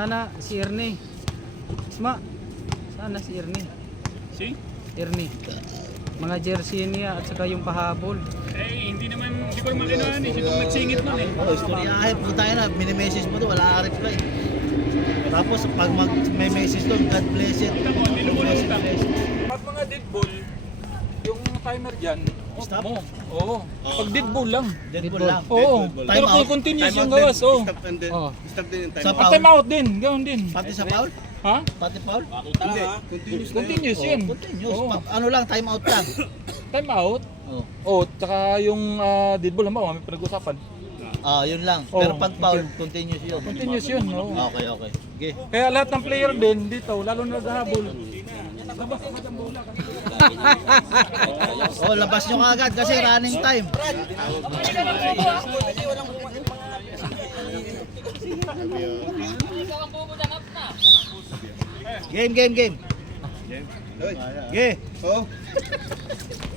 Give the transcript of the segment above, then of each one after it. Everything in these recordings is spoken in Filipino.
Sana si Ernie. Isma. Sana si Ernie. Si? Ernie. Mga jersey niya at saka yung pahabol. Eh, hindi ko naman kinuhan eh. Siya pang nagsingit nun eh. Oo, istorya. Ay, punta tayo na. Mini-message mo doon, wala ka reply. Tapos pag may message doon, God bless it. Kita mo, nilulunod ka. Bless it. Pag mga dead ball, yung timer dyan, off Stop? mo. Oo. Pag dead ball lang. Deadpool lang. Oo. Time Pero out. kung continuous yung gawas, oo. Stop and then, Oh. stop din yung time Sa out. At time out din, gawin din. Pati sa foul? Ha? Pati foul? Hindi, continuous na yun. Continuous yun. Continuous. Oo. Ano lang, time out lang. Time out. Oo. Oh, tsaka yung dead ball, halimbawa, may pinag-usapan. Yun lang. Oo. Pero pag foul, continuous yun. Continuous yun, oo. Okay, okay. Okay. Kaya lahat ng player din dito, lalo na naghahabol. Labas agad ang bola. Oh, labas nyo agad kasi running time. Game. Hoy, Okay. oh.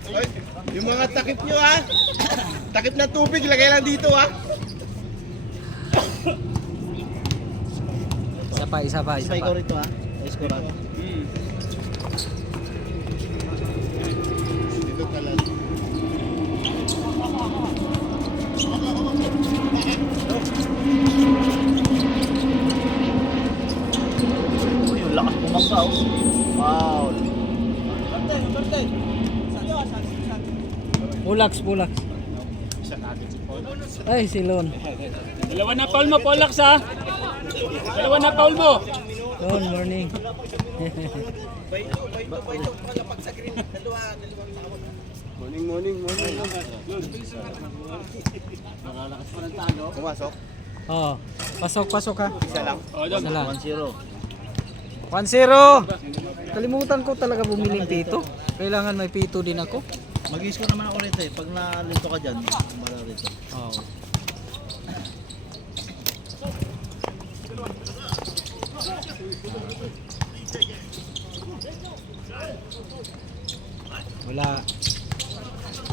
Hoy, yung mga takip nyo ha. Takip na tubig, lagay lang dito ha. Isa pa. Isa ikaw rito ha. Score ha. Dito ka lang. Uy, yung lakas bumangga oh. Foul. Pulax. Ay, si Lon. Dalawa na foul mo, Polax ha. Dalawa na foul mo. Lon, morning. Morning. Pumasok. Oh, pasok ha. Isa lang. Oh, doon. Isa lang. 1-0. 1-0. Kalimutan ko talaga bumiling pito. Kailangan may pito din ako. Mag-score naman ako rito eh. Pag nalito ka dyan, mara rito. Oh. Wala.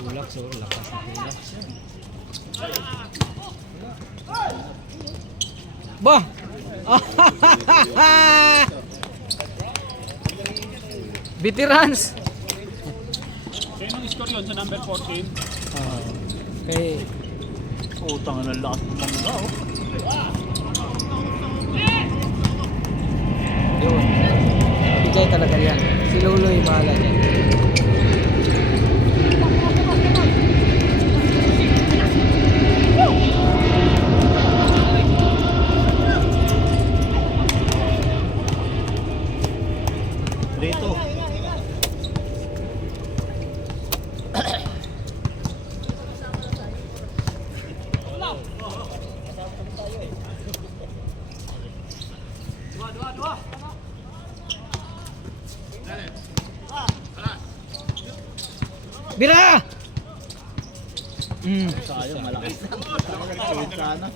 Pulax, lakas na pulax. Bah! Veterans! Sino ang score yun sa number 14? Okay. Utang na lakas bumangga oh. Yun. Bigay talaga yan. Si Loloy bahala dyan. Rito. Bira! Sayang, malakas na. Sulit sana.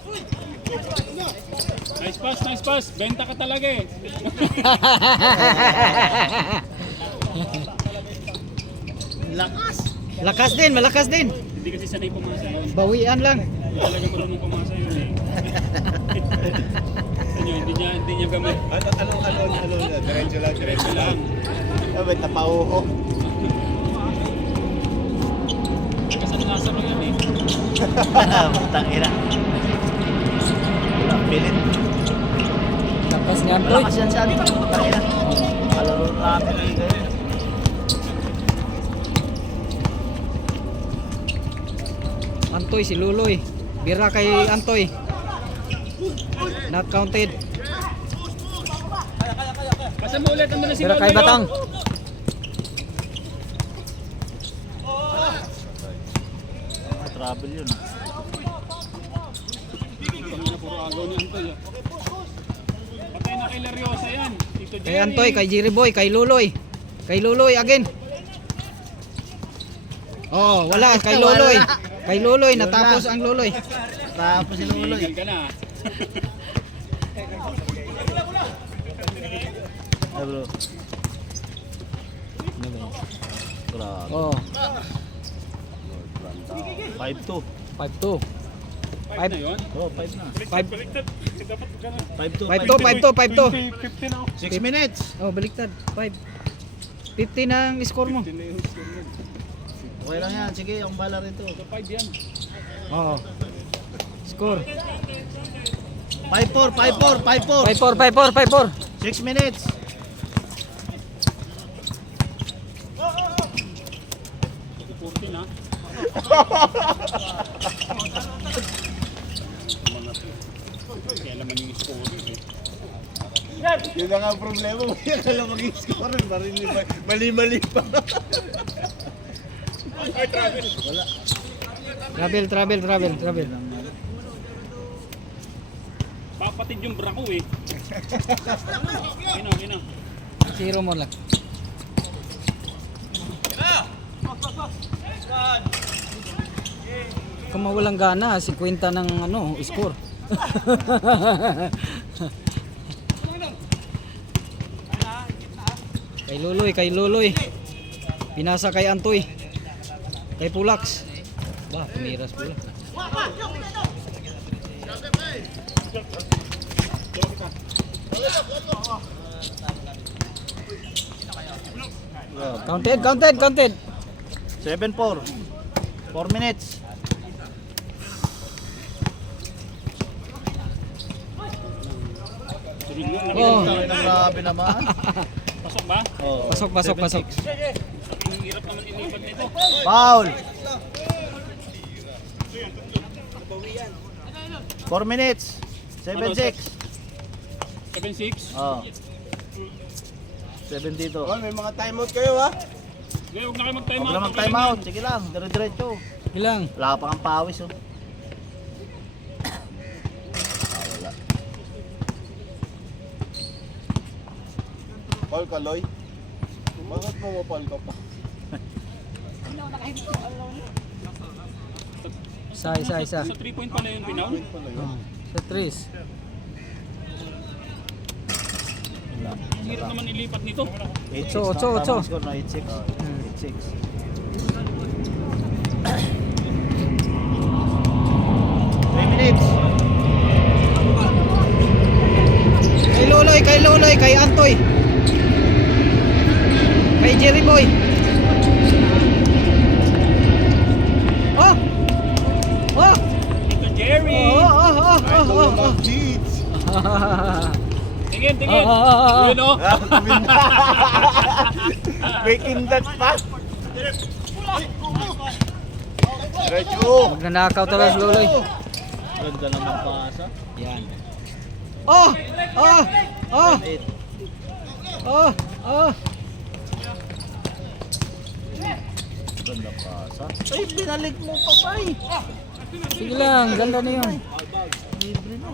Nice pass. Benta ka talaga eh. Lakas. Malakas din. Hindi kasi sanay pumasa yun. Bawian lang. Hindi talaga marunong pumasa yun eh. Hindi niya gamit. Ano, diretso lang. Abay, napauho. Kasi nasaro yan eh. Putang ina. Wala, pilit. Lakas nga Antoy. Malakas yan siya. Putang ina. Kalaro namin eh kayo. Antoy, si Luloy. Bira kay Antoy. Not counted. Pasa mo ulit ang mga Bira kay Batang. Travel yun. Puro agaw ni Antoy. Patay na kay Lariosa yan. Tito Jerry. Kay Antoy, kay Jerry Boy, kay Luloy. Kay Luloy again. Oh, wala kay Luloy. Kay Luloy natapos ang Luloy. Tapos si Luloy. Tigil ka na. Ay bro. Grabe. Oh, 5-2. 5-2. 5 na yun. Oh, 5 na. 5. Baliktad. Dapat ganun. 5-2. 5-2. 50 na ako. 6 minutes. Oh, baliktad. 5. 50 na ang score mo. 50 na yung score yun. Okay lang yan. Sige, ang bala rito. So 5 yan. Oo. Score. 5-4, 5-4, 5-4. 5-4, 5-4, 5-4. 6 minutes. Na. Kaya naman yung score eh. Yun na nga ang problema mo. Yan ka lang mag-score. Mali-mali pa. Travel. Papatid yung bra ko eh. Gina. Zero mo lang. Kung mawalang gana, 50 ng ano, score. Kay Luloy. Pinasa kay Antoy. Kay Pulax. Bah, tumiras pula. Counted. 7-4. 4 minutes. Oh. Grabe naman. Pasok ba? Oh, Pasok. 7-6. Ang hirap naman ilipat nito. Foul. 4 minutes. 7-6. 7-6. Oh. 7 dito. Oh, may mga timeout kayo ha. Okay, huwag na kayo mag-time Huwag out. na mag-time out. Sige lang, dire-diretso. Ilang? Wala pa kang pawis oh. Paul Kaloy. Bakit mo mapal ka pa? Isa. Sa 3 point pala yung binaw. Oh. Sa 3. Ang hirap naman ilipat nito. 8-6. Ocho. Tama ang score na 8-6. 8-6. Minutes. Kay Luloy, kay Antoy. Kay Jerry Boy. Oh! Ito Jerry. Oh. Kids! Tingin. Ah. Yun o. Making that pa! Diretso! Magnanakaw talaga si Luloy. Ganda naman pasa. Yan. Oh! 8. Ganda pasa. Ay, binalik mo pa pa eh. Sige lang, ganda na yun. Libre na.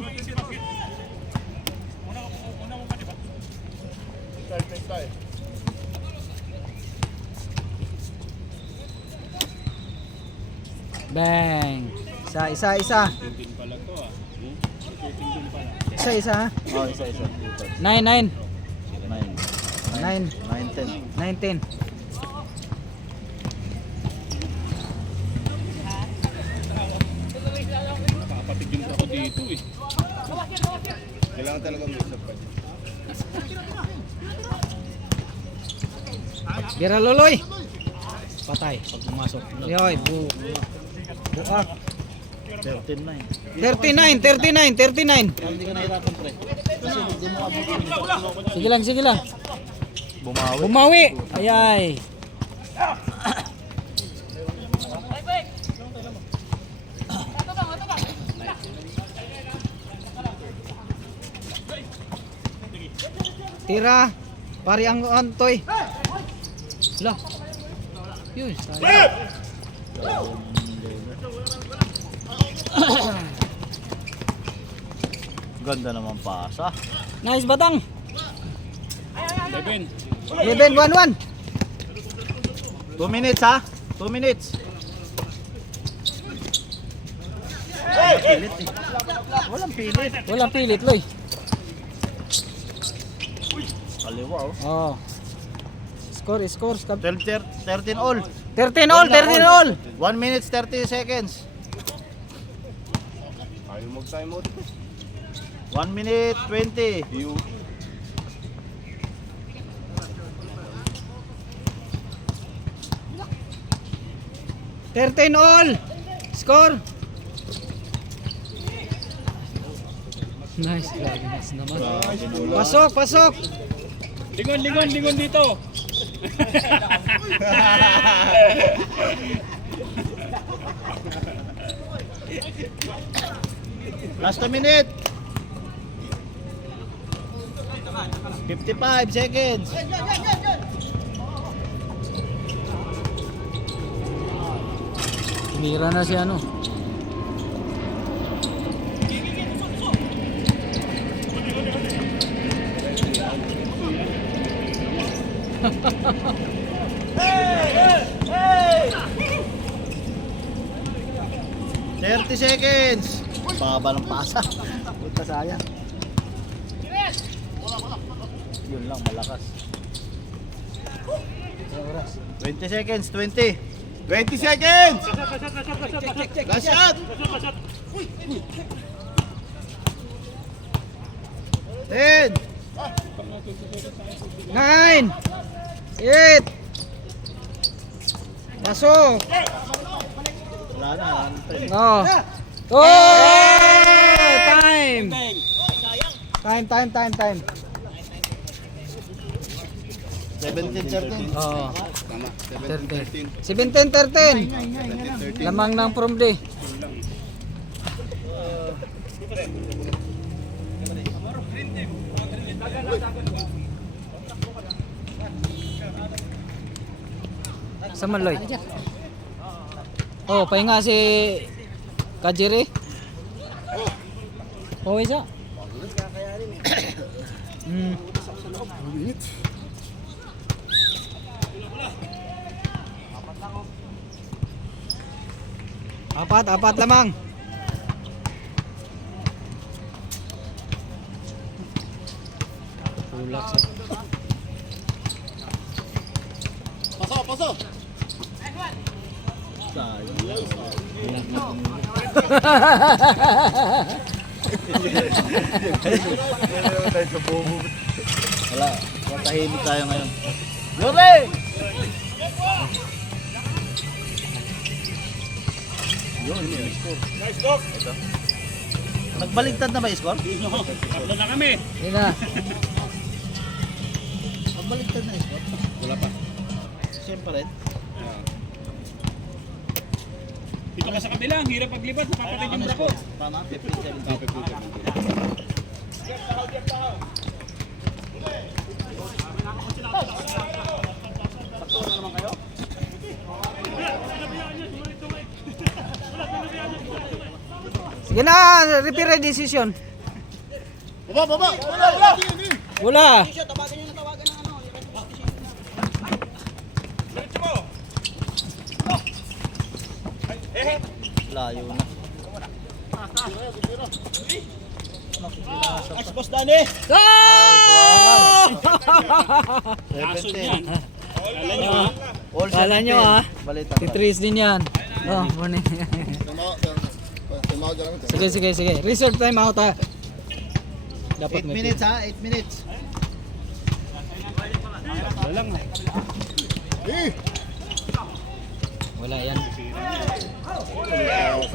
Bang! Isa. Din pala to ah. Din pala. Isa ha? Oh, isa. 9. 9. 9, 10. Papatid yung bra ko dito eh. Kailangan talaga mag-usap ka. Gira Luloy! Patay pag pumasok. Yoy, buak. 39. 39. Hindi ka nahirapan pre. Kasi gumawa. Sige lang. Bumawi. Bumawi! Ayay! Tira! Pari ang Antoy! Lah! Yun, sayang. Ganda naman pasa. Nice batang! 11. 11-1-1! 2 minutes ha? 2 minutes. Pilit eh. Walang pilit. Walang pilit, Loy. Kaliwa oh. Oh. Score. 13 all. 13 all! 1 minute 30 seconds. Mag-time out. 1 minute 20. You. 13 all. Score. Nice, grabe nice naman. Pasok, pasok. Lingon dito. Last a minute. 55 seconds. Tumira na si ano. Hey! 30 seconds. Baba ng pasa. Puta sayang. Yun lang, malakas. 20 seconds, 20. 20 seconds! Last shot! 10. 9 8 Pasok. Wala na, Oh. Oh! Time. Time. 17, 13. Oh. Tama. 13. 17, 17-13. Lamang ng prom day. Sa Maloy. Oh, pahinga si Kajiri. Oh, isa. Apat lamang. Tulak sa. Pasok! Wala, matahimik tayo ngayon. Yore! Yun, yun. Ito. Nagbaligtad na ba yung score? Tatlo na kami. Yun na. Nagbaligtad na yung score? Wala pa. Siyempre rin. Dito ka sa kabila, ang hirap paglipat, napapatid yung brapo. Tama, 15-17. Sige na, repair decision. Baba! Wala. Layo na. Boss Dani! Ah! 17. Alam nyo ha? All Kala nyo, ah. Balita. Titris din yan. Oh, morning. Sige. Reserve time out ha. 8 Dapat may minutes ha, 8 minutes. Wala yan.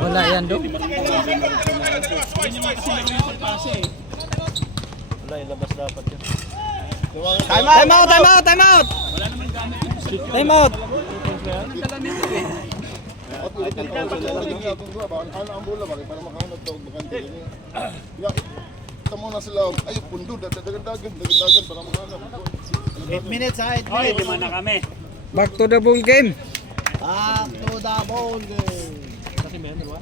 Wala yan, do. Hindi naman kasi laro yung pagpasa eh. Wala, ilabas dapat yun. Time out. Wala naman gamit yung sa Time out. Tamo na sila ay pundo dadagan para makahanap. 8 minutes ha, 8 Hoy, minutes. lima na kami. Back to the ball game. Back to the ball game. Kasi may ano ba?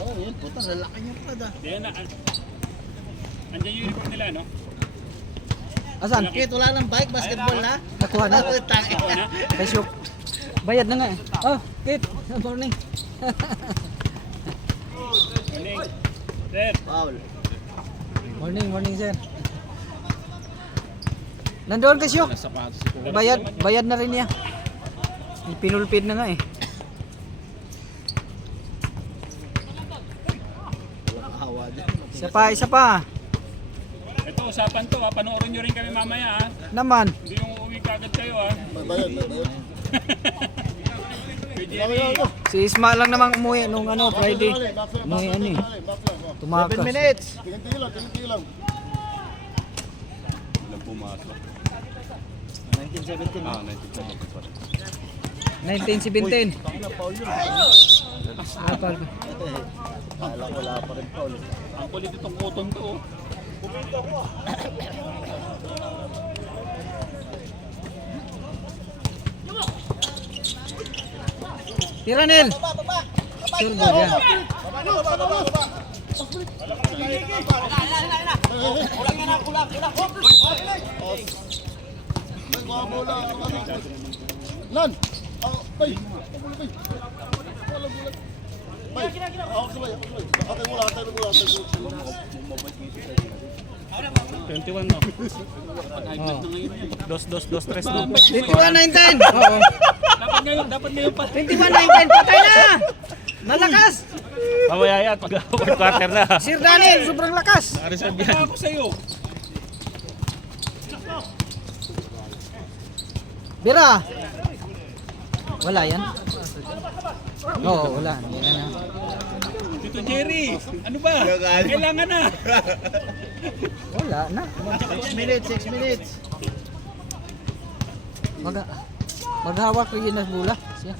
Oo, yun. Puta, lalaki niya pa da. Yan na. Andiyan yung uniform nila, no? Asan? Kit, wala nang bike, basketball na. Nakuha na. Tangin Ako na. Kay Syuk. Bayad na nga eh. Oh, Kit. Morning. Morning. Sir. Foul. Morning, sir. Nandoon kay Syuk. Bayad na rin niya. Pinulpid na nga eh. Walang awa Isa pa. Ito, usapan to ha. Panoorin nyo rin kami mamaya ha. Naman. Hindi yung uuwi kagad kayo ha. May bayad, may bayad. Si Isma lang namang umuwi nung Friday. Umuwi eh. Tumakas. 7 minutes. Tingin lang. Walang pumasok. 1917. Ah, 1917. 1917. Paul yun. Apal. Kala ko wala pa rin Paul. Ang kulit itong cotton to oh. Tiranel. Sure ba yan? Nan! Bay! Bay! Ako sabay, ako sabay. Atay mo lang, atay mo lang. 21 no. High blood na ngayon eh. 2-2-2-3 na. 21-19. Oo. Dapat ngayon pa. 21-19. Patay na. Malakas. Mamaya yan, pag quarter na. Sir Daniel, sobrang lakas. Kaya ako sa'yo. Bira. Wala yan. Oo, wala. Yan na. Tito Jerry, ano ba? Kailangan na. Wala na. 6 minutes, 6 minutes. Maghawak ko yun na bula. Siya.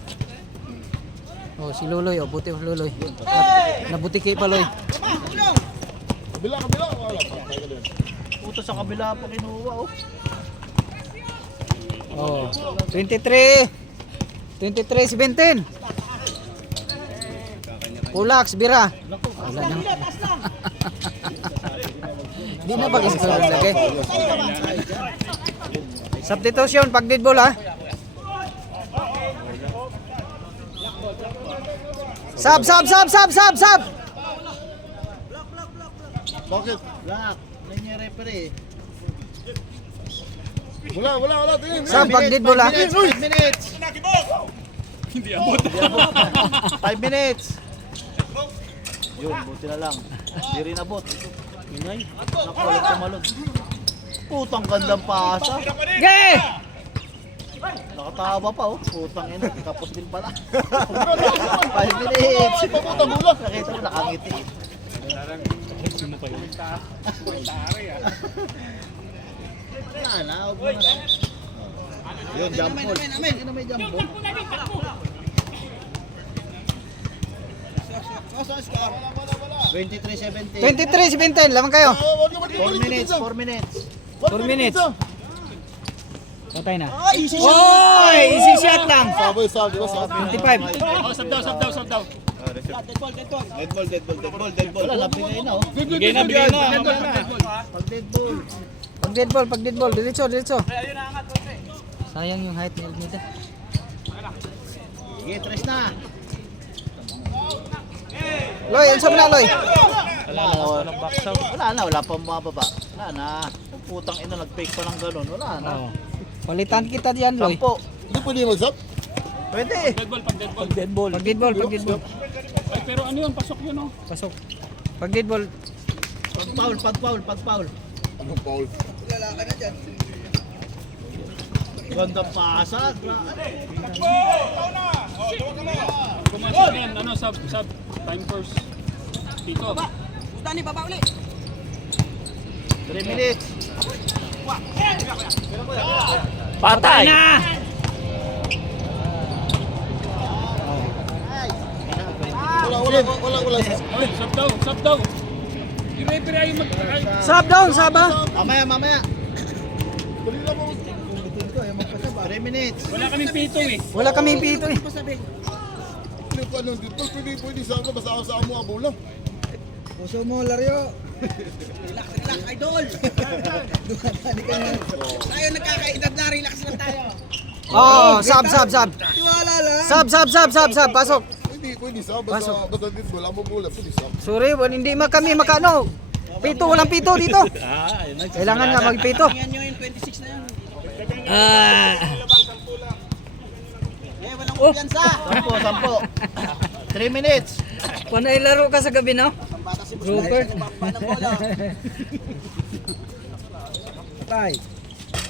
Oh, si Luloy, oh, puti Luloy. Nabutiki pa Loy. Kabila, kabila. Wala pa. Puto sa kabila pa kinuha oh. Oh, 23-17. Pulax, Bira. Wala na. Di na bagis ko lang lagi. Substitution pag dead ball ha. Sab. Bakit? Lock. Linya referee. Wala. Tingin. Sab pag dead ball ha. 5 minutes. Hindi abot. 5 minutes. Yun, buti na lang. Di rin abot. Inay. Nakulit tumalon. Putang gandang pasa. Ge! Nakatawa pa oh. Putang ina. Tapos din pala. 5 minutes. Pabutang mula. Nakita mo nakangiti. Sino pa yun? Wala na. Huwag mo na. Yun, jump ball. Ano may jump ball? 23-17. 23-17, lamang kayo. 4 minutes, 4 minutes. 4 minutes. Patay na. Oy, easy shot lang. Sabay, sabi ko, sabi. 25. Oh, sab daw. Dead ball. Wala, labigay na oh. Bigay na. Pag dead ball. Pag dead ball. Diretso. Sayang yung height ni Elmida. Sige, tres na. Loy, ang sabi na, Loy. Wala pa mababa. Wala na. Putang ina, nag-fake pa ng ganun. Wala na. Oh. Palitan kita diyan, Loy. Sampo. Hindi pwede mag-sub? Pwede. Pag dead ball. Pag dead ball. Ay, pero ano yun? Pasok yun oh. Pasok. Pag dead ball. Pag foul. Anong foul? Gandang pasa. Pumasok yan. Ano, sub. Time first. Tito. 3 minutes. Patay na! Wala. Oy, sub daw. Yung referee ay Sub down, saba. Mamaya. Dali lang mo. 3 minutes. wala kaming pito eh. Wala kaming pito eh. Hindi ko anong dito. Pwede sabi basta ako sa amo abo lang. Puso mo, Lario. Relax, idol! Tayo nagkakaedad na, relax lang tayo. Oh, sub. Tiwala lang. Sub. Pasok. Hindi pwede sabi Pasok. basta dito. Wala mo bola. Pwede sabi. Sorry, hindi kami makano. Pito, walang pito dito. Kailangan nga magpito. Tingnan nyo yung 26 na yan. Sampo. 3 minutes. Panay laro ka sa gabi, no? Bata si Boss Grouper. Mike, nabamba ng bola. Patay.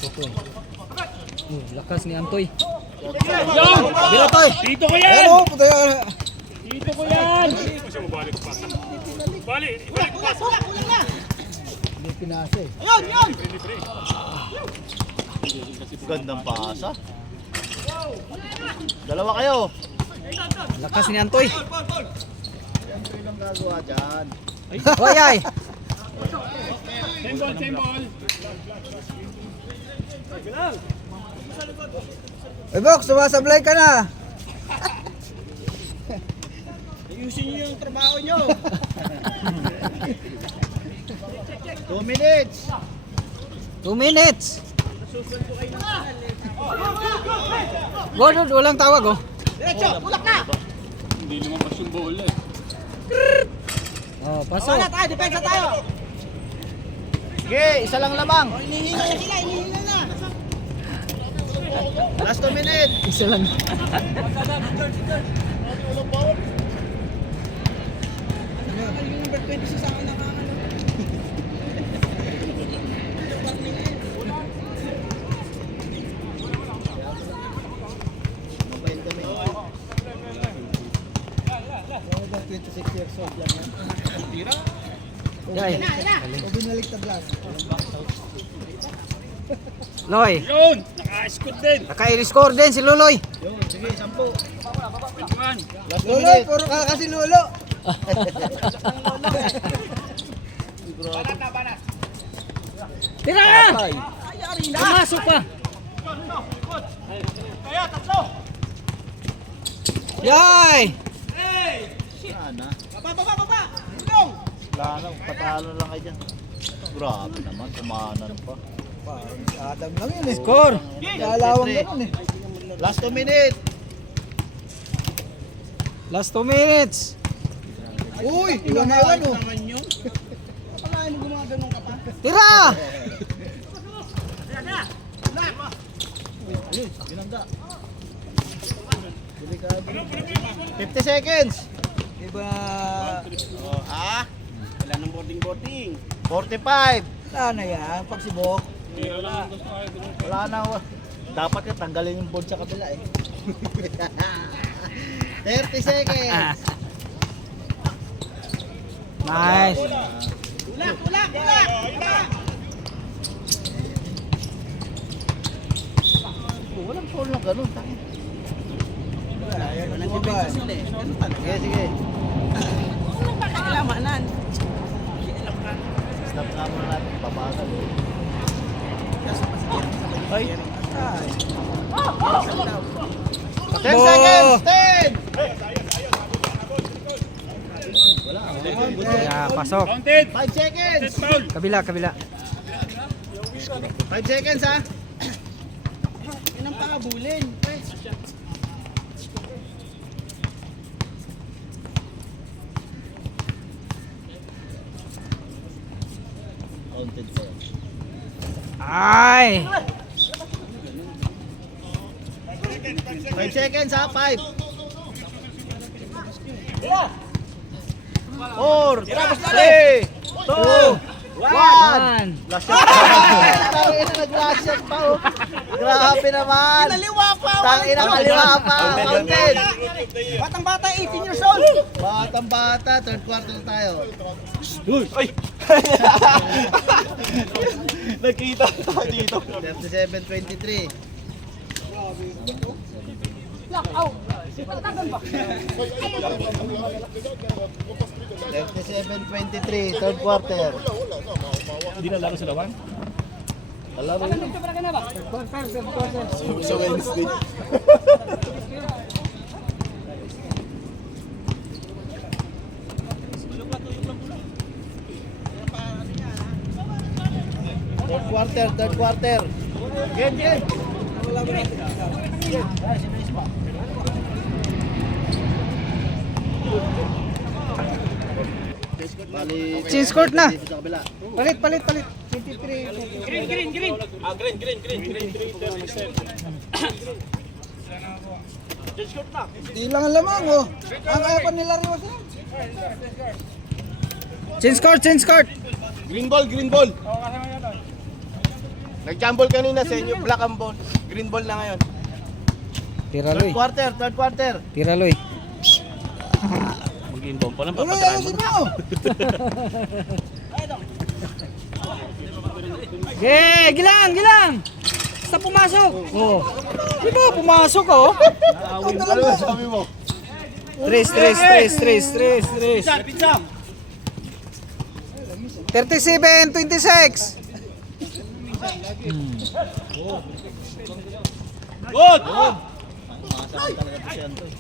Ito. Lakas ni Antoy. Yan! Bila toy. Dito ko yan! Ano? Puto yan. Dito ko yan! Balik pa. Balik pa. Kulang na. Hindi pinasa eh. Ayun, yun. Gandang pasa. Dalawa kayo. Lakas ni Antoy. Siyempre lang gagawa dyan. Hoy ay. Same ball, same ball. Hey Box, sumasablay ka na. Ayusin niyo yung trabaho niyo. 2 minutes. 2 minutes. Go, dude, walang tawag oh. Diretso, tulak na. Hindi lumabas yung bola eh. Oh, paso. Wala tayo, depensa tayo. Sige, isa lang lamang. Hinihila na sila, hinihila na. Last 2 minutes. Isa lang. Yung number 26 sa akin nakakano. Mabait kami. 26 years old lang yan. Yay. Binaliktad lang. Loy. Yun! Naka-scoot din. Naka-score din si Luloy. Yun, sige, 10. Pintuan. Last 2 minutes. puro ka kasi Lulo. Tira ka! Pumasok pa. Yay! Sana. Baba. Tulong. Wala na, patalo lang kayo dyan. Grabe naman, kumanan pa. Adam lang yun eh. Score! Lalawang ganun eh. Last 2 minutes. Last 2 minutes. Uy, iwan oh. Naman yun. Kapalain mo gumagano'n ka pa. Tira! Ayun, binangga. 50 seconds. Diba? Wala nang boarding. 45. Sana yan, pagsibok. Wala na. Dapat ka tanggalin yung board sa kabila eh. 30 seconds. Nice. Tulak. Walang foul na ganun. Tangin. Walang depensa sila eh. Ganun talaga. Sige, sige. Walang pakakilamanan. Stop nga muna natin. Babagal. Ay. 10 seconds. 10. Yeah, pasok. Counted. 5 seconds. Set foul. Kabila. 5 seconds ha. Yan ang pakabulin. Counted pa. Ay! 5 seconds ha. 5. 4, 3, 2, 1. One. Last shot. Tangina, nag-last shot pa oh. Grabe naman. Kaliwa pa. Tangina, kaliwa pa. Counted. Batang-bata, 18 years old. Batang bata, third quarter na tayo. Nakita tayo dito. 37-23. Lockout. 37-23, third quarter. Hindi na laro sa lawan? Alaro. Sa Wednesday. Third quarter. Game. Bali, Change court na. dito sa kabila. Palit. 23. Green. Green 37. Hindi lang ang lamang, oh. Ang kaya pa nila rin ako. Change court, change court. Green ball, green ball. Nag-jumble kanina sa inyo, black and ball. Green ball na ngayon. Tira Third Loy. quarter, third quarter. Tira Loy. Mag-inbound pa lang, Tuloy, papatirahan mo. ayusin mo. Okay, gilang, gilang. Basta pumasok. Oh. Di ba pumasok oh? Ano ba sabi mo? Tres. 37-26. Good! Masakit talaga to si Antoy.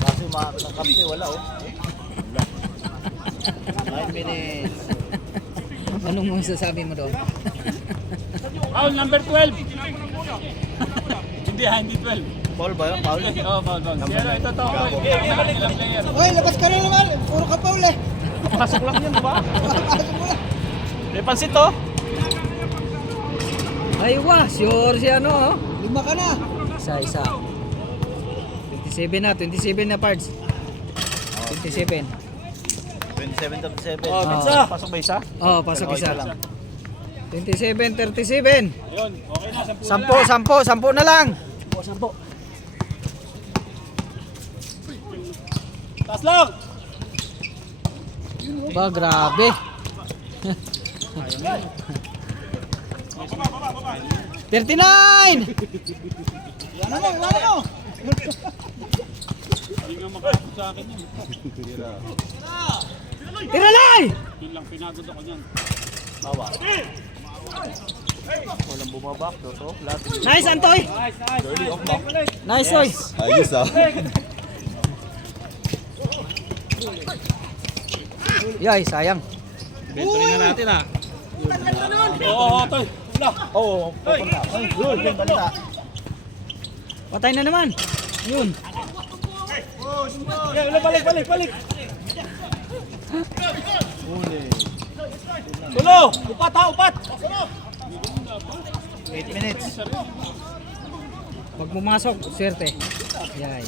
Kasi nakakampi, wala oh. 9 minutes. Anong mo sasabi mo doon? Foul number 12. Hindi 12. Foul ba yun? Foul? Oo, foul. Pero ito to, ilang player. Hoy, labas ka rin naman. Puro ka pa uli. Pasok lang yan, diba? Pasok mo lang. May pansit to. Ay wah, sure si ano oh. 5 ka na. Isa. 27 na parts. 27. 27-37. Oh, pizza. Pasok ba isa? Oh, pasok isa. lang. 27-37. Ayun, okay na. 10 10 na lang. Taas lang. Ba, grabe. $39! Ano mo, ano mo? Hindi nga makakapit sa akin yun. Tiralay! Yun lang, pinagod ako niyan. Bawa. Walang bumabak. Doto. Lahat. Nice, Antoy! Nice, Toy! Ayos ah. Yay, sayang. Bentorin na natin ah. Oo, Toy. Wala. Oo, papunta. Ay, good. Yung balita. Patay na naman. Yun. Okay, wala, balik. Huli. Tulo! Upat! 8 minutes. Pag pumasok, swerte. Yay.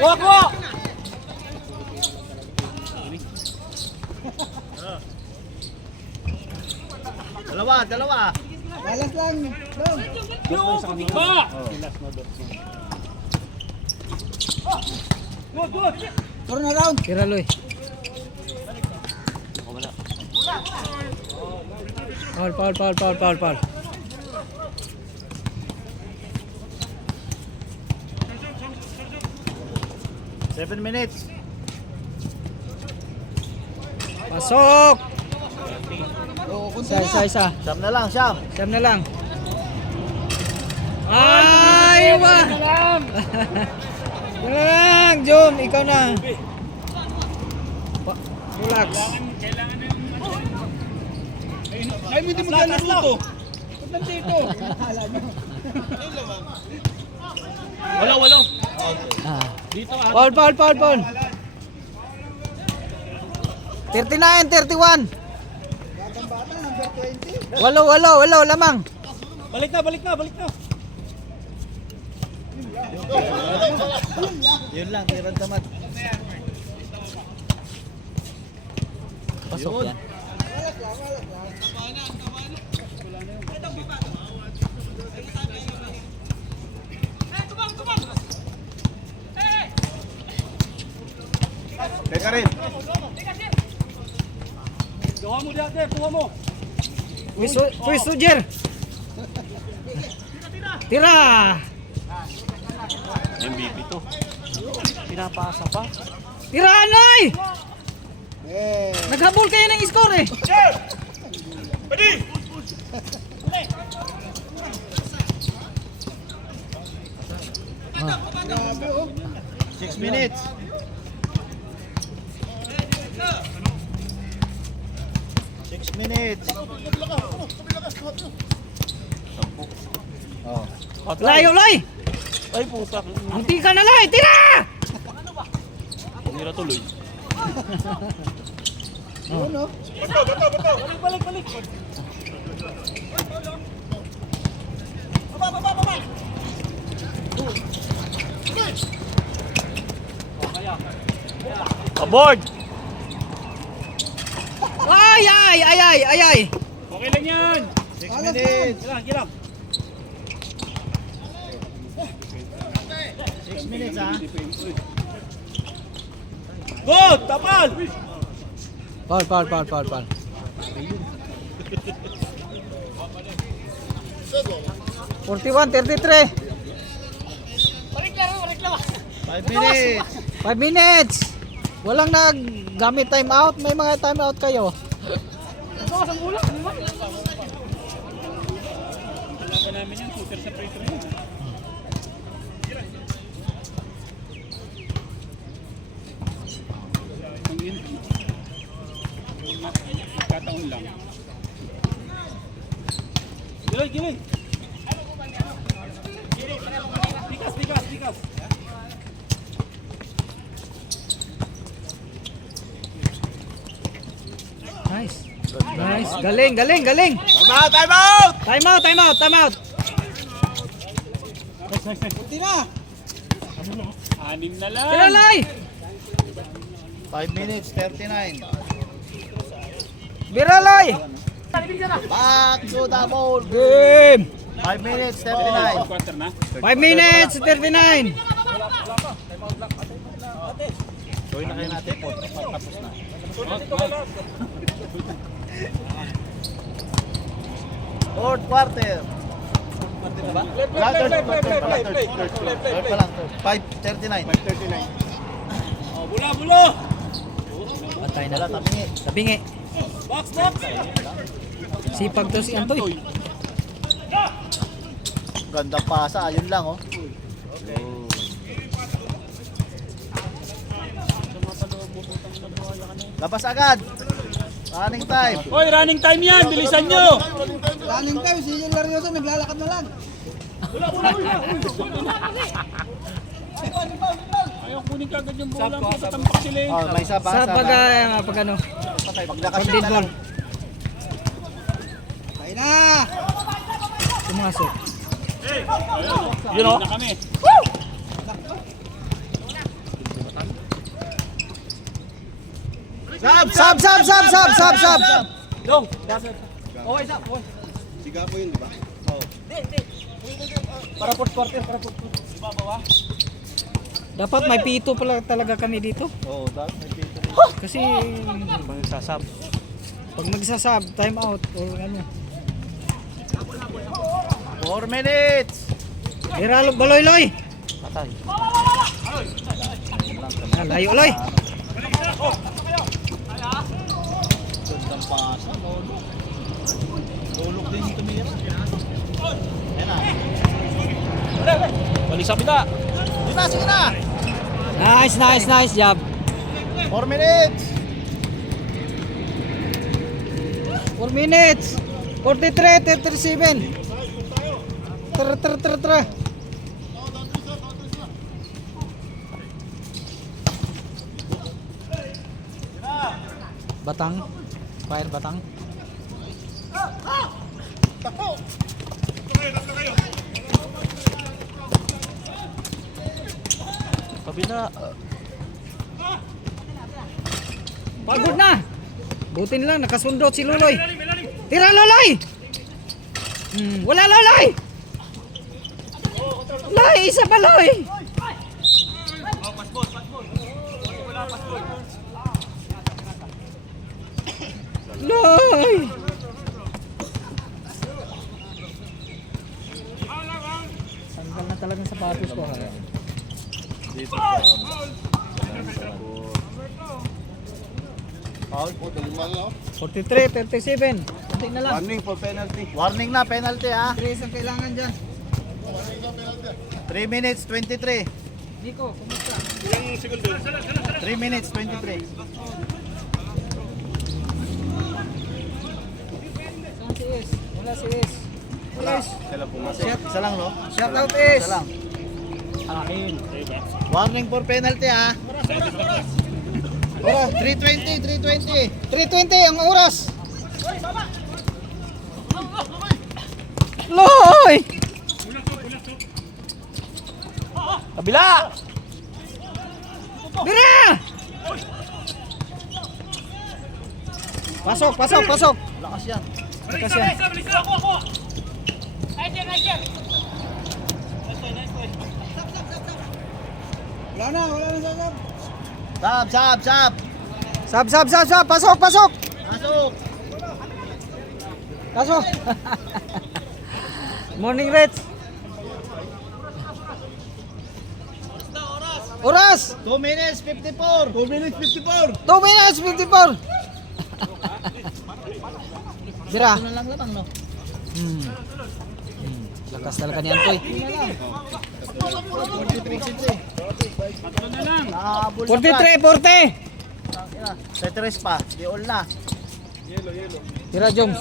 Wako! Dalawa. Balas lang. Ba! Turn around. Tiraloy. Foul. 7 minutes. Pasok! Oo, kunti Isa. Siyam na lang, siyam. Siyam na lang. Ay, wah! Yan lang, Jom, ikaw na. Relax. Ay, hindi mo dyan naruto. Wala. Ah. Dito ah. Foul. 39-31. Walo, lamang. Balik na. Yun lang, tirang tamat. Pasok yan. Teka rin. Gawa mo dati, kuha mo. Quiz Roger. Tira. MVP to. Pinapasa pa. Tira, Anoy! Naghabol kayo ng score eh. Ah. 6 minutes. Oh. Layo, Loy! Ay, puta. Ang tika na, Loy! Tira! Pumira tuloy. Yun, no? Balik. Board! Ay, ay, ay, ay, ay, ay. Okay lang yan. 6 minutes. 6 minutes ha. Good! Tapal! Foul, foul, foul, foul, foul. 41-33. 5 minutes. 5 minutes. Walang naggamit time out. May mga time out kayo. Kalaban namin yan, shooter sa free throw yun. Kung yun, kataon lang. Giloy, giloy! Tikas, tikas, tikas! Nice. Nice. Galing, galing, galing. Time out! Time out! Time out, time out, time out. Kunti na. 6 na lang! Tilalay. 5 minutes, 39. Biralay. Back to the ball. Game. 5 minutes, 39. Quarter na? 5 minutes, 39. Join na kayo natin po. Tapos na. Fourth quarter. Third pa lang. 5:39. Oh, bula, bula! Patay Wala, na. tabingi. Tabingi. Box, box! Sipag to si Antoy. Ganda pasa, ayun lang oh. Labas agad. Running time. Hoy, running time yan! Bilisan nyo! Running time, si Larioso naglalakad na lang. Ayaw kunin ka agad yung bola. Tatampak sila eh. Oh, may isa pa. Sa pag ano, pag nakashoot na lang. Kaya na. pumasok. Yun o. Na kami. Sab, sab, sab, sab, sab, sab. Dong! Siga po yun, di ba? Para fourth quarter, para fourth quarter. Dapat may pito pala talaga kami dito. Oo, dapat may pito. Kasi Magsasab. pag nagsasab, time out or ano. 4 minutes. Iralo, baloy-loy. Patay. Ah, layo-loy. Gandang pasa. Tulog din tumira. Ayan na. Balik sa pita. Sige na. Nice, nice, nice job. 4 minutes. 4 minutes. 43, 37. Tara. Batang. Fire batang. Kabila. Pagod na. Butin lang, nakasundot si Luloy. Tira Luloy! Wala Luloy! Loy, isa pa Loy! Loy! Tanggal na talagang sapatos ko. Ha? Foul. 43, 37. Kunti na lang. Warning for penalty. Warning na, penalty ha. 3 ang kailangan dyan. 3 minutes 23. Nico, kumusta? 3 minutes 23. Saan si Is? Wala si Is. Wala. Sila pumasok. Isa lang no? Shout out Is. Isa lang. Warning for penalty ha. Oh, 320, 320. 3:20 ang oras. Loy! Kabila! Bira! Pasok, pasok, pasok. Lakas yan. Lakas yan. Wala na sasab. Sab, sab, sab. Sab, sab, sab, sab. Pasok, pasok. Pasok. Pasok. Morning, Reds. Oras. 2 minutes 54. 2 minutes 54. 2 minutes, 54. Dira. Ito na lang lamang, no? Lakas talaga ni Antoy. Tatlo na lang. Nakahabol na 43, 40. Sa tres pa. Di all na. Tira, Joms.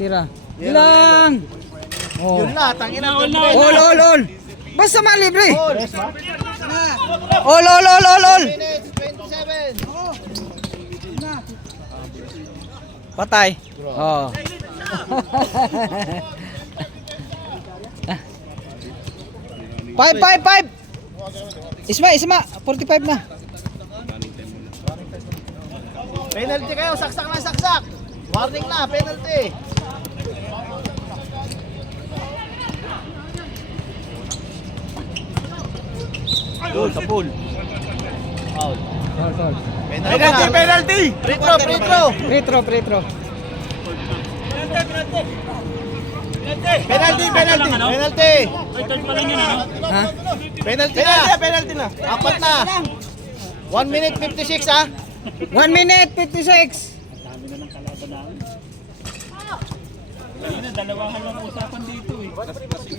Tira. Ilang. Oh. Yun na, tangin na. All. Basta malibre. All. All. Minutes 27. Patay. Oh. Five. Isma, 45 na. Penalty kayo, saksak na saksak. Warning na, penalty. Goal sa pool. Foul. Penalty, penalty. Free throw. Retro. Penalty. Ay, third pa lang yun, ano? Ha? Penalty na. Apat na. 1 minute 56 ha. 1 minute 56. Kanina, dalawahan lang usapan dito eh.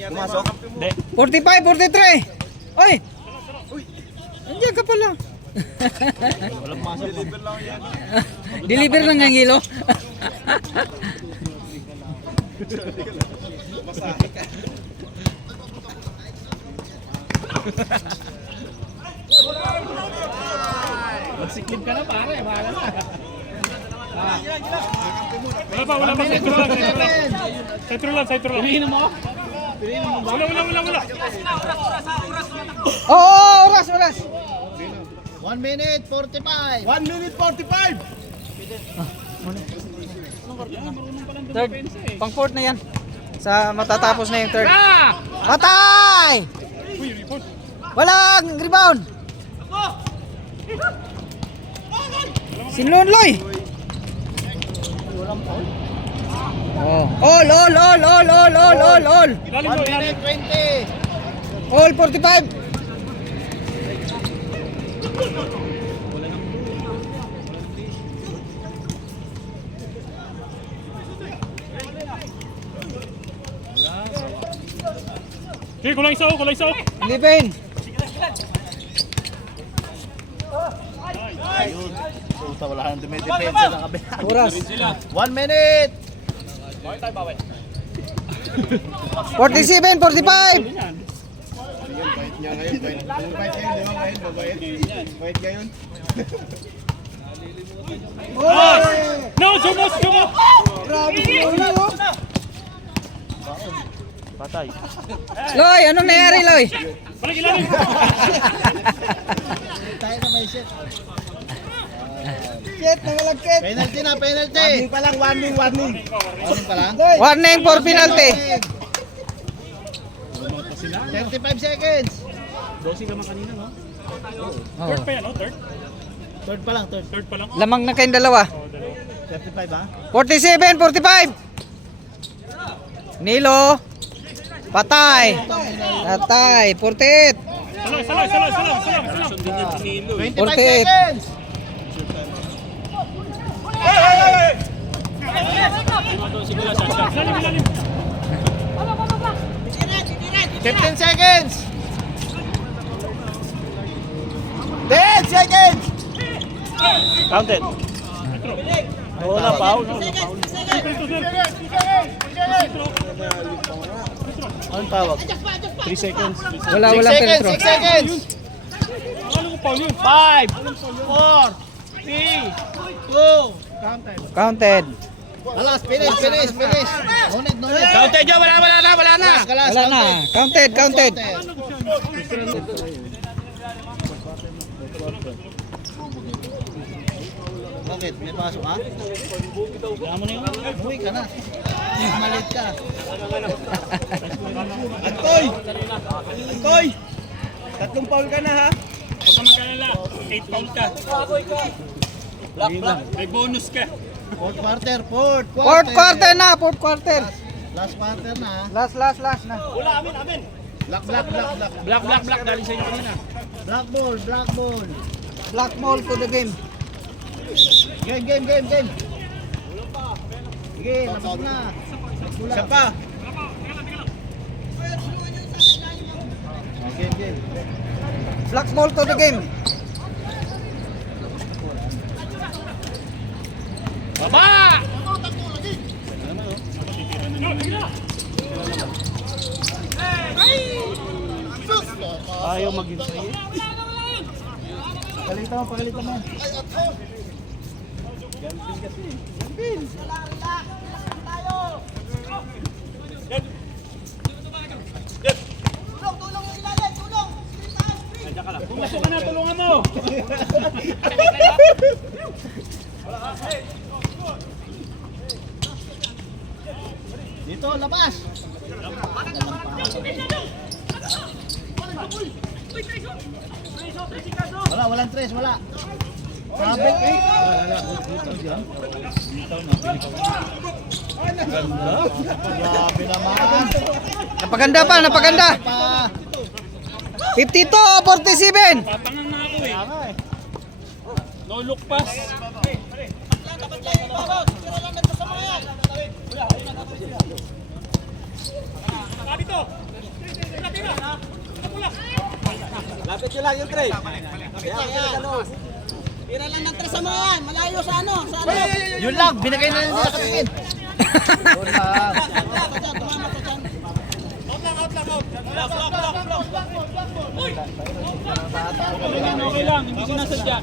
Pumasok. 45, 43. Oy! Andiyan ka pala. Walang pumasok. Deliver lang ang hilo. Magsiklib ka na pare, bahala na. Wala pa. Side throw lang. Piliin mo ako. Wala. Oo, oras. 1 minute 45. 1 minute 45. Third. Pang fourth na yan. Sa matatapos na yung third. Patay! Walang rebound. Sinlunloy. Oh. All. 1 minute 20. All 45. Okay, kulay isaw. Livin. Ayun. Puta, wala nang dumidepensa ng kabila. Oras. 1 minute. 47, 45. Bait niya ngayon. Bait ngayon, di ba ngayon? Bait ngayon. No, sumos. Grabe sila oh. Patay. Loy, anong nangyari, Loy? Balik ilalim. Tayo na may shit. Shit, namalagkit. Penalty na, penalty. Warning pa lang, warning. Warning pa lang. Warning for penalty. 35 seconds. Bossing naman kanina, no? Oh. Third pa yan, no? Third pa lang, third. Third pa lang. Lamang na kayong dalawa. 35 ha? 47, 45. Nilo. Patay. 48. Salay. 25 48. seconds. Ilalim. 15 seconds. 10 seconds. Counted. Wala foul. Anong tawag? 3 seconds. Wala 6 walang seconds, penetro. 6 seconds. Ano ko pa yun? 5, 4, 3, 2. Counted. Alas, finish. No need. Counted nyo, wala na. Wala na. Counted. Bakit? May pasok ha? Kaya mo na yun. Uwi ka na. Malit ka. Antoy! Antoy! Tatlong foul ka na ha? Huwag ka mag-alala. 8 pound ka. May bonus ka. Fourth quarter. Fourth quarter na, fourth quarter. Last quarter na ha. Last na. Black. Black. Dali sa inyo kanina. Black ball. Black ball to the game. Game. Sige, labas na. Isa pa. Game. Black ball to the game. Baba! Ayaw mag-intay. Pagalitan mo. Pumasok ka na, tulungan mo! Dito, labas. Walang tres, wala. Sabi eh. Grabe naman. Napaganda. Pa. 52-47. Papangang na ako eh. No look pass. Lapit nyo lang yung tray. Tira lang ng tres sa mga yan. Malayo sa ano. Yun lang, binigay na lang nila kapatid. Yun lang. Okay lang, hindi sinasadya.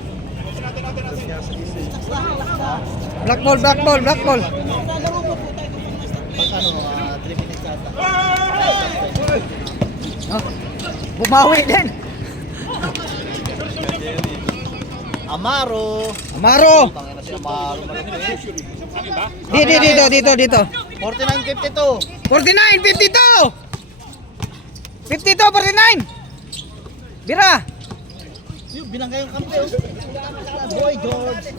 Black ball. Pag ano, 3 minutes ata. Oh, bumawi din. Amaro. Tangina si Amaro. Dito. 49-52. 49-52. 52-49. Bira. Yung binangga yung kampe. Boy George.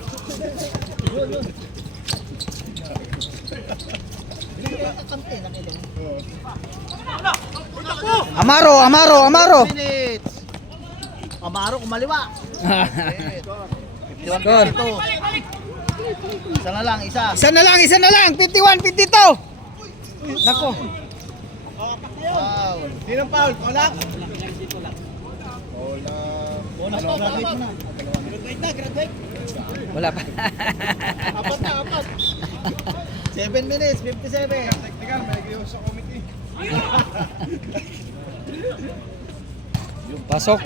Yun. Binangga yung kampe. Amaro. 2 minutes. Amaro kumaliwa. 51-52. Isa na lang. Isa na lang. 51-52. Nako. Wow. Sinong foul? Kolak? Bonus na. Graduate mo na. Graduate. Wala pa. Apat na. 7 minutes. 57. Technical, may kayo sa committee. Pasok.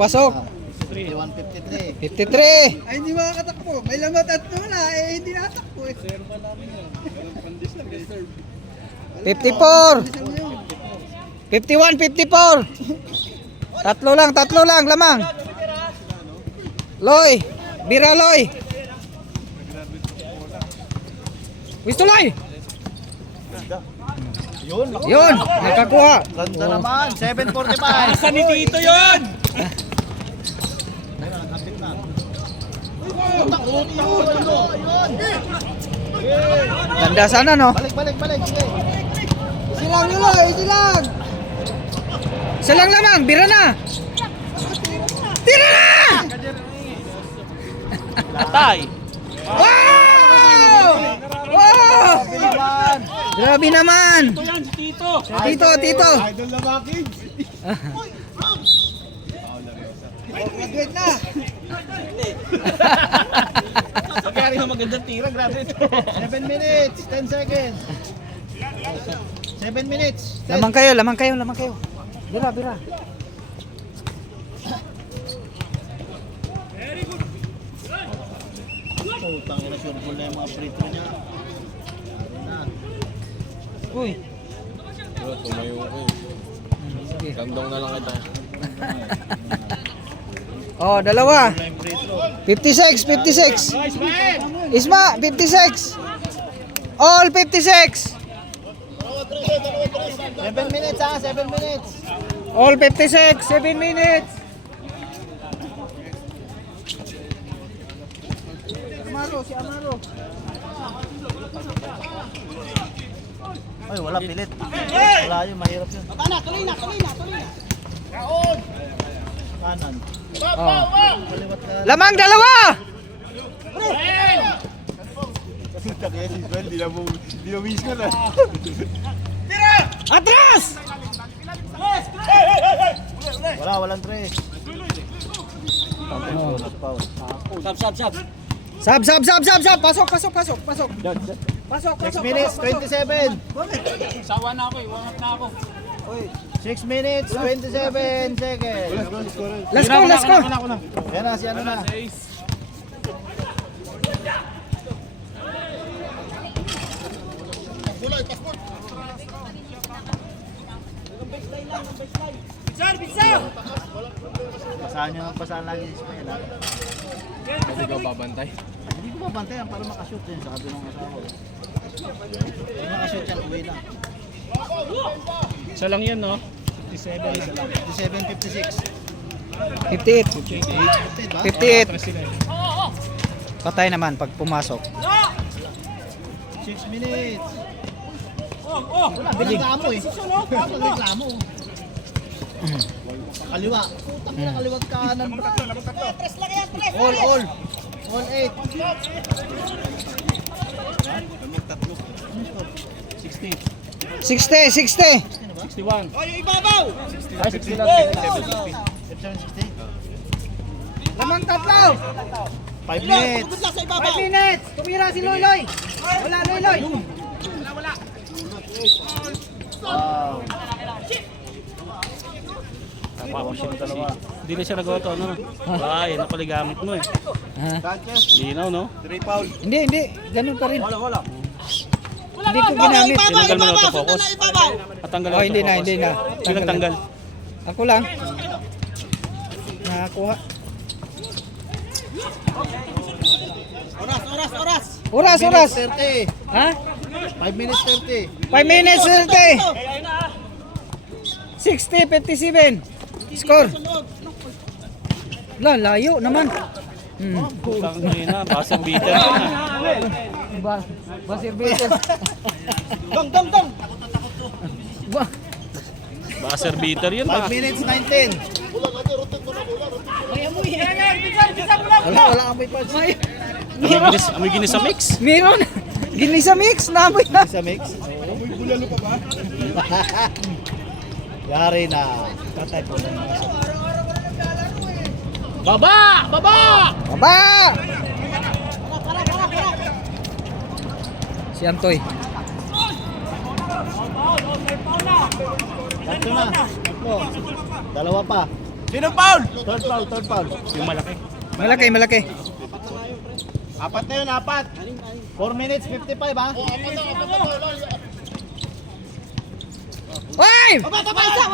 51-53. 53. Ay, hindi makakatakbo. May lamat at wala. Eh, hindi nakatakbo eh. 54. 51-54. Tatlo lang lamang. Bira Loy. Gusto Loy. Yun, nakakuha. Ganda naman. 7:45. Asa ni Tito yun? Ganda sana no. Balik. Sige. Silang nyo lang, silang. Isa lang lamang, bira na. Tira na! Latay. Wow! Grabe naman. Ito yan, si Tito. Tito. Idol na bakit? Graduate na. Magkari yung magandang tira, grabe ito. 7 minutes. 10 seconds. 7 minutes. 10. Lamang kayo. Bira. Putang ina, sure ball na yung mga free throw niya. Uy. Bro, tumayo ko eh. Kandong na lang kita. Oh, dalawa. Wala yung free throw. 56. Nice, man! Isma, 56. All 56. 7 minutes ha, 7 minutes. All 56, 7 minutes. Ay, wala pilit. Wala yun, mahirap yun. Tuloy na. Kanan. Oh. Kaliwat ka. Lamang dalawa. Di na miss ko na. Atras. Walang tres. Oh. Foul. Sab. Pasok. 6 minutes, 27. Sawa na ako, iwangat na ako. 6 minutes, 27 seconds. Let's go. Yan na, si ano na. Basahan nyo ng basahan lagi si Ismael. ha? Hindi ko babantay. Hindi ko mabantayan para makashoot din sa kabilang asawa. Pag makashoot yan, uwi na. Isa lang yan, no? 57-56. 58. 58 ba? 58. Patay naman pag pumasok. 6 minutes. Wala, binireklamo eh. Binireklamo. Kaliwa. Putang ina, kaliwat kanan. All 8. 60. 61. Ay, ibabaw! Ay, 60 lang. 57-60. Lamang tatlo! 5 minutes. Tugod lang sa ibabaw! 5 minutes. Tumira si Loyloy. Wala Loyloy. Wow. Hindi na siya nagawa to, ano? Ay, napaligamit mo eh. Ha? Linaw, no? Hindi. Ganun pa rin. Wala. Hindi ko ginamit. Tinanggal mo na ito, Sundan focus. na ibabaw! At tanggal Oh, hindi na. Sino tanggal? Ako lang. Nakakuha. Oras. 30. Ha? 5 minutes 30. 5 minutes 30. 60, 57. Score. Layo naman. Putang ina, basang beater yun ah. Basir beater. Dong! Baser beater yun 5 ah. minutes 19. Wala amoy pa. Amoy ginis sa mix. Meron. Ginisa mix na amoy na. Sa mix. Yari na. Tatay po. Baba! Baba! Si Antoy. Tatlo na. Tatlo. Dalawa pa. Sino foul? Third foul. Yung malaki. Malaki. Apat na yun, apat. 4 minutes 55 ha. Five! Baba isa!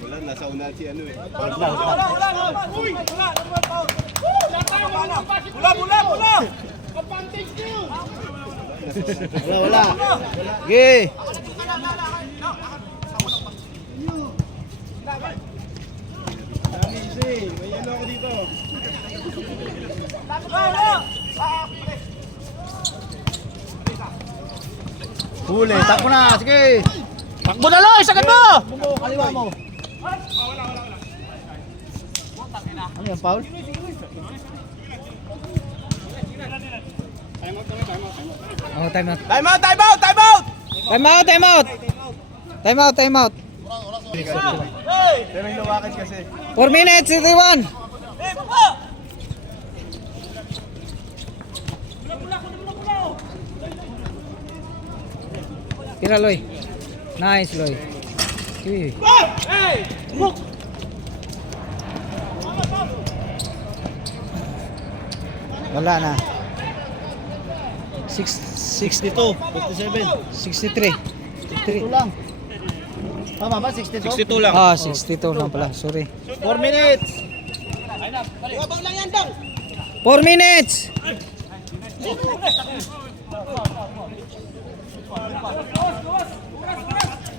Wala, nasa unahan si ano eh. Wala. Sige. May ano ako dito. Huli. Takbo na. Sige. Takbo na Loy! Sakit mo! Kaliwa mo. Ano yan, foul? Oh, time out. Time out! Time out. Pero yung lumakad kasi. 4 minutes, 31. Tira, Loy. Nice, Loy. Uy. Wala na. 62, 57. 63. 62 lang. Tama ba? 62? 62 lang. Ah, 62 lang pala. Sorry. 4 minutes. 4 minutes!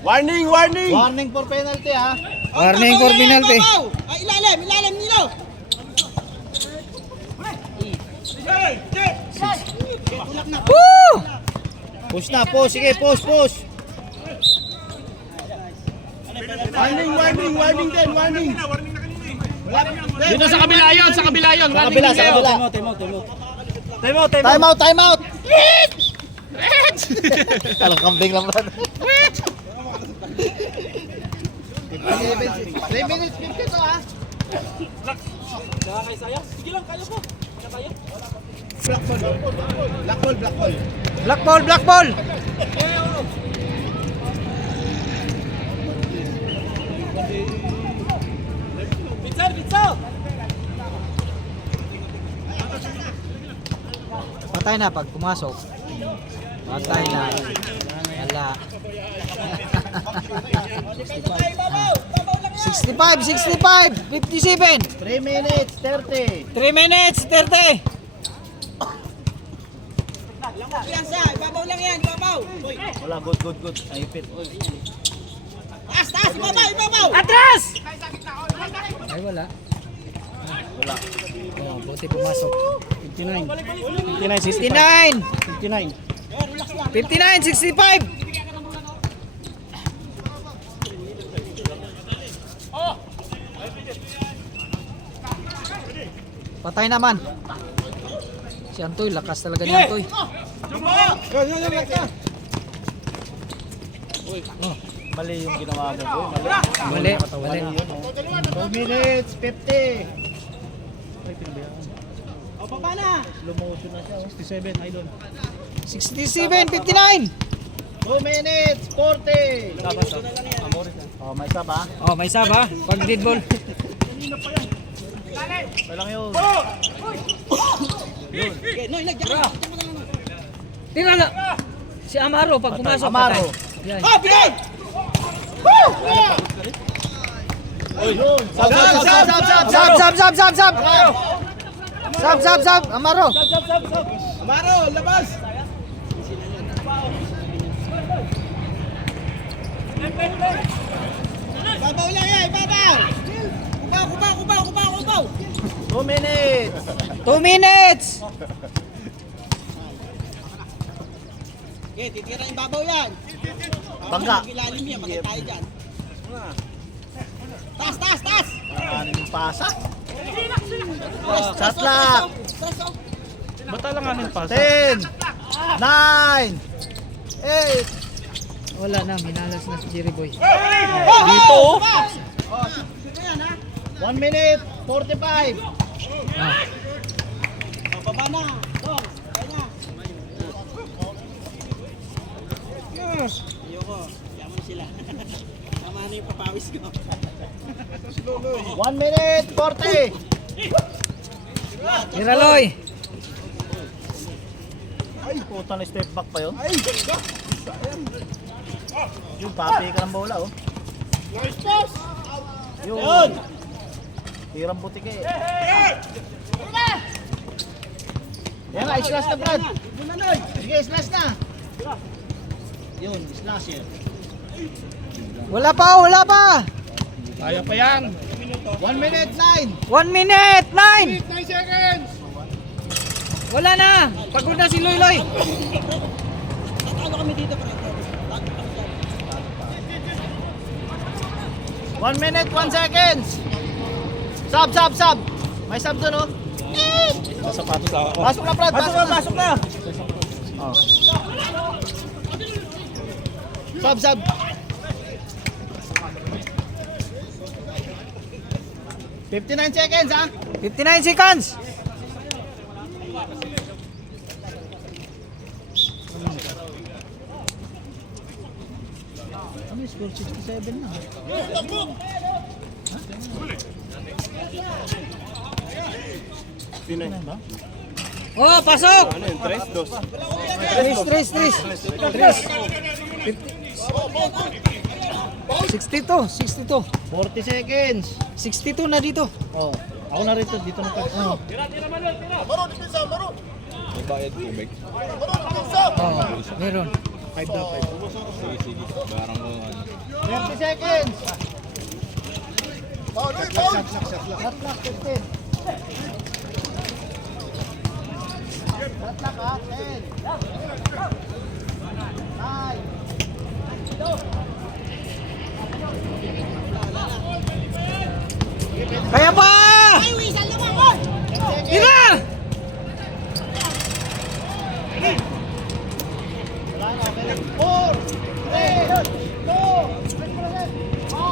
Warning, warning! Warning for penalty ha. Warning for penalty. Ay, ilalim nilo. Woo! Push na, push. Sige, push. Warning, warning, warning din, warning! Dito sa kabila yun, sa kabila yun. Sa kabila, sa kabila. Time out. Alang kambing lang ba? 3 minutes 50 to ha. Black ball, black ball! Patay na pag pumasok. Patay na. Wala. 65, 65, 57. 3 minutes 30. 3 minutes, 30. Piyansa, ibabaw lang yan, ibabaw. Wala, good. Naipit. Taas, ibabaw. Atras! Ay, wala. Wala. Oh, buti pumasok. 59. 59. 59, 65. Patay naman. Si Antoy, lakas talaga ni Antoy. Mali yung ginawa mo. Mali. 2 minutes 50. Baba na. Slow motion na siya. 67, idol. 67, 59. 2 minutes 40. Oh, may sab ha. Oh, may saba. Pag dead ball. Walang yun. Tira na. Si Amaro pag pumasok. Amaro. patay. Yan. Oh, bigay! Sab. Amaro. Amaro, labas! Ibabaw lang yan, ibabaw. Kubaw. 2 minutes. 2 minutes. Okay, titira yung babaw yan. Bangga. Ilalim yan, matay tayo dyan. Taas! Ano yung pasa? Shot clock. Bata lang amin pa. 10. 9. 8. Wala na, minalas na si Jerry Boy. Dito. 1 minute 45. Ah. Baba na. Dong, kaya na. Ayoko, yaman sila. Tama na yung papawis ko. 1 minute 40. Tiraloy. Ay, puta na step back pa yun. Yung papi ka ng bola, oh. Yun. Tirang butik eh. Yan nga, slash na Brad. Sige, slash na. Yun, slash yun. Wala pa. Kaya pa yan. 1 minute 9. 1 minute, 9. 9 seconds! Wala na. Pagod na si Loy. Tatalo kami dito, pre. 1 minute 1 seconds. Sub. May sub dun, oh. Sa sapatos ako. Pasok na, Brad. Pasok na. Oh. Sub. 59 seconds, ha? 59 seconds. Ano, score 67 na. Oh, pasok. Ano yun? 3, 2. 3. 62, 62. 40 seconds. 62 na dito. Oh, ako na rito. Dito na tayo. Oh. Maro, dipisa, maro. May bayad tubig. Maro, dipisa. Oh, meron. Sige, sige. Barang ko ano. 30 seconds. Foul, uy, foul. Shot clock, 15. Shot clock, ha? 10. 9. Kaya pa! Ina!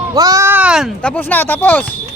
One! Tapos na, tapos!